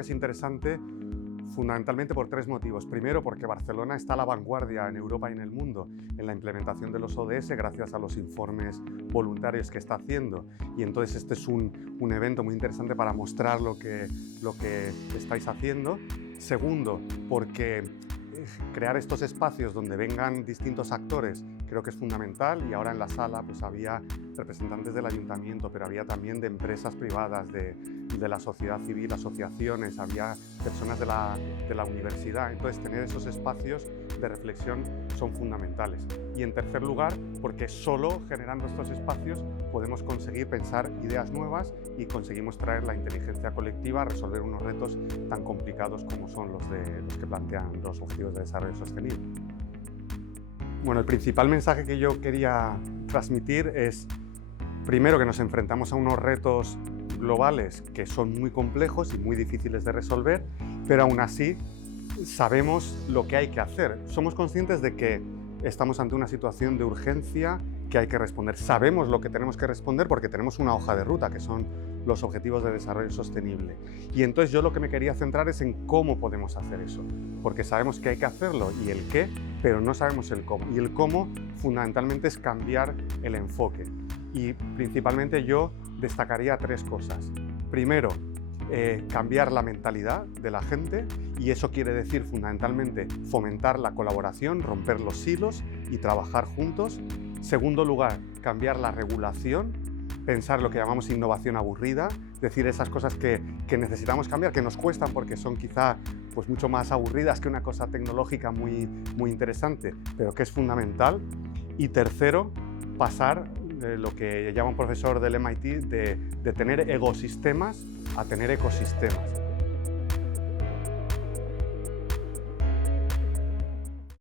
que es interesante fundamentalmente por tres motivos. Primero, porque Barcelona está a la vanguardia en Europa y en el mundo en la implementación de los ODS gracias a los informes voluntarios que está haciendo. Y entonces este es un evento muy interesante para mostrar lo que estáis haciendo. Segundo, porque crear estos espacios donde vengan distintos actores creo que es fundamental, y ahora en la sala pues había representantes del ayuntamiento, pero había también de empresas privadas, de la sociedad civil, asociaciones, había personas de la universidad. Entonces tener esos espacios de reflexión son fundamentales. Y en tercer lugar, porque solo generando estos espacios podemos conseguir pensar ideas nuevas y conseguimos traer la inteligencia colectiva a resolver unos retos tan complicados como son los que plantean los Objetivos de Desarrollo Sostenible. Bueno, el principal mensaje que yo quería transmitir es, primero, que nos enfrentamos a unos retos globales que son muy complejos y muy difíciles de resolver, pero aún así sabemos lo que hay que hacer. Somos conscientes de que estamos ante una situación de urgencia que hay que responder. Sabemos lo que tenemos que responder porque tenemos una hoja de ruta, que son los Objetivos de Desarrollo Sostenible. Y entonces yo lo que me quería centrar es en cómo podemos hacer eso, porque sabemos que hay que hacerlo y el qué, pero no sabemos el cómo. Y el cómo fundamentalmente es cambiar el enfoque. Y principalmente yo destacaría tres cosas. Primero, cambiar la mentalidad de la gente, y eso quiere decir fundamentalmente fomentar la colaboración, romper los silos y trabajar juntos. Segundo lugar, cambiar la regulación, pensar lo que llamamos innovación aburrida, decir esas cosas que necesitamos cambiar, que nos cuestan porque son quizá pues mucho más aburridas que una cosa tecnológica muy interesante, pero que es fundamental. Y tercero, pasar lo que llama un profesor del MIT de tener ecosistemas a tener ecosistemas.